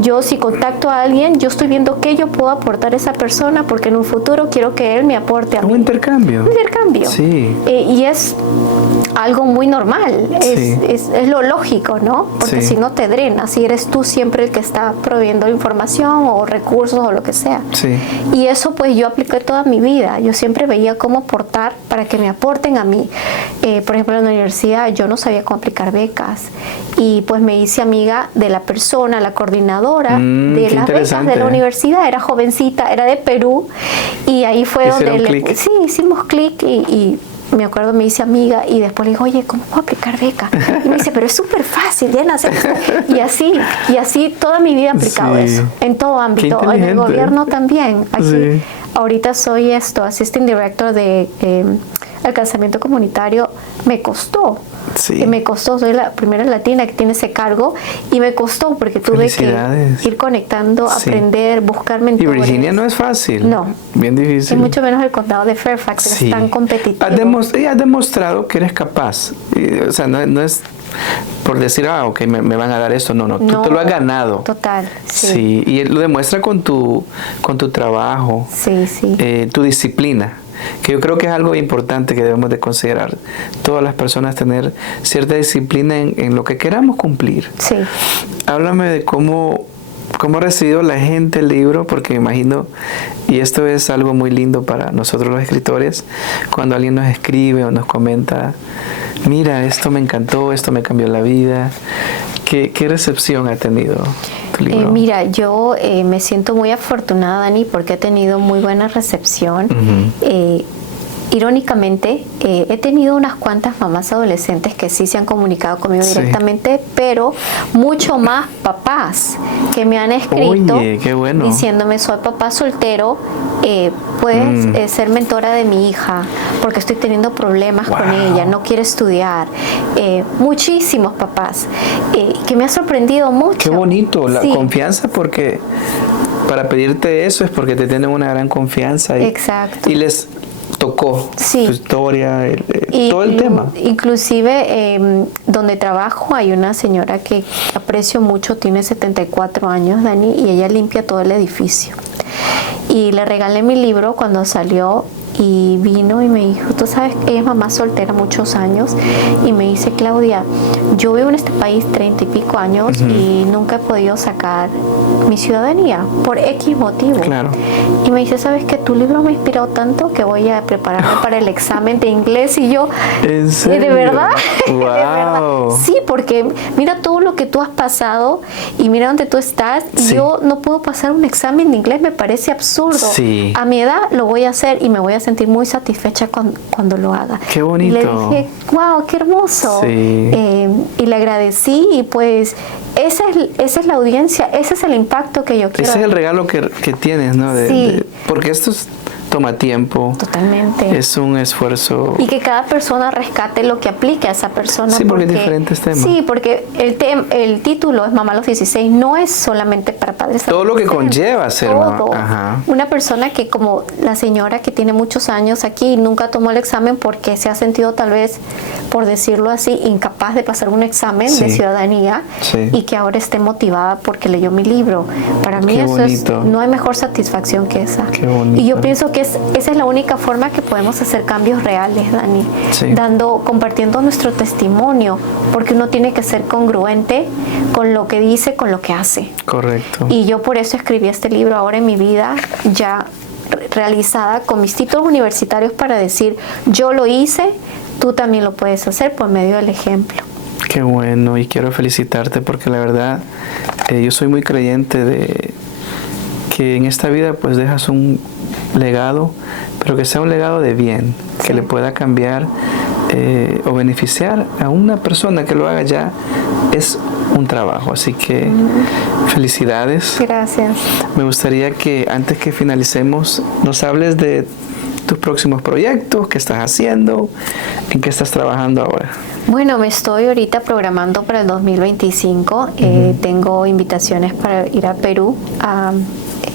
Yo si contacto a alguien, yo estoy viendo qué yo puedo aportar a esa persona, porque en un futuro quiero que él me aporte a mí. Un intercambio. Un intercambio. Sí. Y es algo muy normal, es lo lógico, ¿no? Porque si no te drenas, si eres tú siempre el que está proveyendo información o recursos o lo que sea. Sí. Y eso pues yo apliqué toda mi vida. Yo siempre veía cómo aportar para que me aporten a mí. Por ejemplo, en la universidad yo no sabía cómo aplicar becas y pues me hice amiga de la persona, la coordinadora de las becas de la universidad. Era jovencita, era de Perú y ahí fue donde hicimos clic y me acuerdo, me hice amiga y después le digo, oye, ¿cómo puedo aplicar beca? Y me dice, pero es súper fácil, llena. Y así toda mi vida he aplicado eso, en todo ámbito, en el gobierno también. Aquí, ahorita soy Assistant Director de alcanzamiento comunitario. Me costó. Me costó, soy la primera latina que tiene ese cargo y me costó porque tuve que ir conectando, aprender, buscar mentores. Y Virginia no es fácil. No. Bien difícil. Y mucho menos el condado de Fairfax, es tan competitivo. Has demostrado que eres capaz. O sea, no es por decir, ok, me van a dar esto. No, tú te lo has ganado. Total, sí. Y lo demuestra con tu trabajo. Tu disciplina. Que yo creo que es algo importante que debemos de considerar. Todas las personas tener cierta disciplina en lo que queramos cumplir. Sí. Háblame de cómo ha recibido la gente el libro, porque me imagino, y esto es algo muy lindo para nosotros los escritores, cuando alguien nos escribe o nos comenta, mira, esto me encantó, esto me cambió la vida. ¿Qué recepción ha tenido tu libro? Mira, yo me siento muy afortunada, Dani, porque he tenido muy buena recepción. Irónicamente, he tenido unas cuantas mamás adolescentes que sí se han comunicado conmigo directamente, pero mucho más papás que me han escrito diciéndome, soy papá soltero, puedes ser mentora de mi hija porque estoy teniendo problemas con ella, no quiere estudiar. Muchísimos papás que me ha sorprendido mucho. Qué bonito, la confianza, porque para pedirte eso es porque te tienen una gran confianza y les tocó tu historia, todo el tema. Inclusive donde trabajo hay una señora que aprecio mucho, tiene 74 años, Dani, y ella limpia todo el edificio. Y le regalé mi libro cuando salió y vino y me dijo, tú sabes, ella es mamá soltera muchos años, y me dice, Claudia, yo vivo en este país 30 y pico años y nunca he podido sacar mi ciudadanía por X motivo. Y me dice, ¿sabes qué? Tu libro me ha inspirado tanto que voy a prepararme para el examen de inglés. Y yo, ¿en serio? ¿De verdad? Wow. ¿De verdad? Sí, porque mira todo lo que tú has pasado y mira dónde tú estás, y yo no puedo pasar un examen de inglés, me parece absurdo. A mi edad lo voy a hacer y me voy a sentir muy satisfecha cuando lo haga. Qué bonito. Y le dije, wow, qué hermoso. Sí. Y le agradecí y pues esa es la audiencia, ese es el impacto que yo quiero. Ese es el regalo que tienes, ¿no? Sí. Porque esto toma tiempo. Totalmente. Es un esfuerzo. Y que cada persona rescate lo que aplique a esa persona. Sí, porque hay diferentes temas. Sí, porque el título es Mamá a los 16, no es solamente para padres. Todo lo que conlleva ser mamá. Ajá. Una persona que, como la señora que tiene muchos años aquí, nunca tomó el examen porque se ha sentido, tal vez, por decirlo así, incapaz de pasar un examen de ciudadanía, y que ahora esté motivada porque leyó mi libro. Para mí no hay mejor satisfacción que esa. Qué bonito. Y yo pienso que esa es la única forma que podemos hacer cambios reales, Dani, compartiendo nuestro testimonio, porque uno tiene que ser congruente con lo que dice, con lo que hace. Correcto. Y yo por eso escribí este libro ahora en mi vida, ya realizada con mis títulos universitarios, para decir, yo lo hice, tú también lo puedes hacer por medio del ejemplo. Qué bueno, y quiero felicitarte porque la verdad, yo soy muy creyente de que en esta vida pues dejas un legado, pero que sea un legado de bien, que le pueda cambiar o beneficiar a una persona. Que lo haga ya es un trabajo, así que felicidades. Gracias. Me gustaría que antes que finalicemos nos hables de tus próximos proyectos, qué estás haciendo, en qué estás trabajando ahora. Bueno, me estoy ahorita programando para el 2025. Tengo invitaciones para ir a Perú a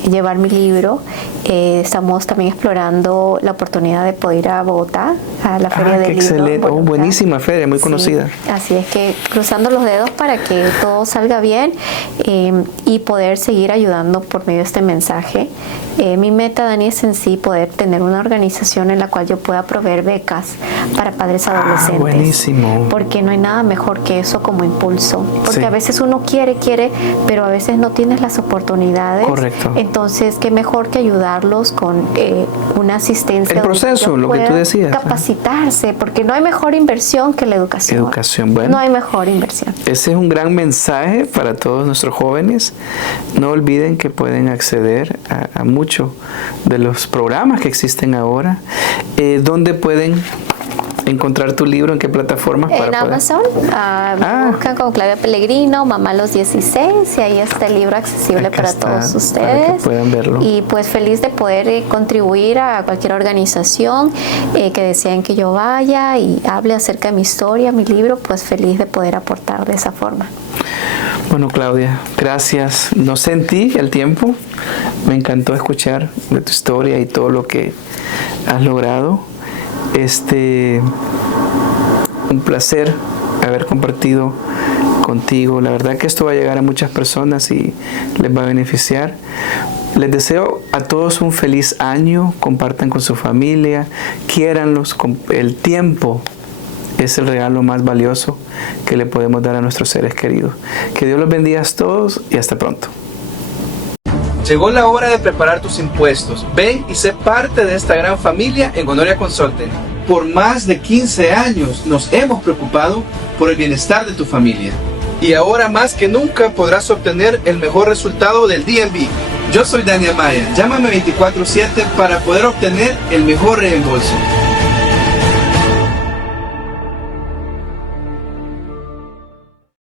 llevar mi libro. Estamos también explorando la oportunidad de poder ir a Bogotá, a la Feria del Libro. Excelente, buenísima feria, muy conocida. Así es que cruzando los dedos para que todo salga bien y poder seguir ayudando por medio de este mensaje. Mi meta, Dani, es en sí poder tener una organización en la cual yo pueda proveer becas para padres adolescentes. Buenísimo. Porque no hay nada mejor que eso como impulso. Porque a veces uno quiere, pero a veces no tienes las oportunidades. Correcto. Entonces, qué mejor que ayudarlos con una asistencia. El proceso, lo que tú decías. Capacitarse, porque no hay mejor inversión que la educación. Educación, bueno. No hay mejor inversión. Ese es un gran mensaje para todos nuestros jóvenes. No olviden que pueden acceder a muchos de los programas que existen ahora. ¿Dónde pueden encontrar tu libro? ¿En qué plataformas? En Amazon. Me buscan con Claudia Pellegrino, Mamá a los 16, y ahí está el libro accesible para todos ustedes. Para que puedan verlo. Y pues feliz de poder contribuir a cualquier organización que deseen que yo vaya y hable acerca de mi historia, mi libro, pues feliz de poder aportar de esa forma. Bueno, Claudia, gracias. No sentí el tiempo. Me encantó escuchar de tu historia y todo lo que has logrado. Un placer haber compartido contigo. La verdad que esto va a llegar a muchas personas y les va a beneficiar. Les deseo a todos un feliz año. Compartan con su familia, quiéranlos. El tiempo es el regalo más valioso que le podemos dar a nuestros seres queridos. Que Dios los bendiga a todos y hasta pronto. Llegó la hora de preparar tus impuestos. Ven y sé parte de esta gran familia en Honoria Consulting. Por más de 15 años nos hemos preocupado por el bienestar de tu familia. Y ahora más que nunca podrás obtener el mejor resultado del DMV. Yo soy Daniel Maya. Llámame 24/7 para poder obtener el mejor reembolso.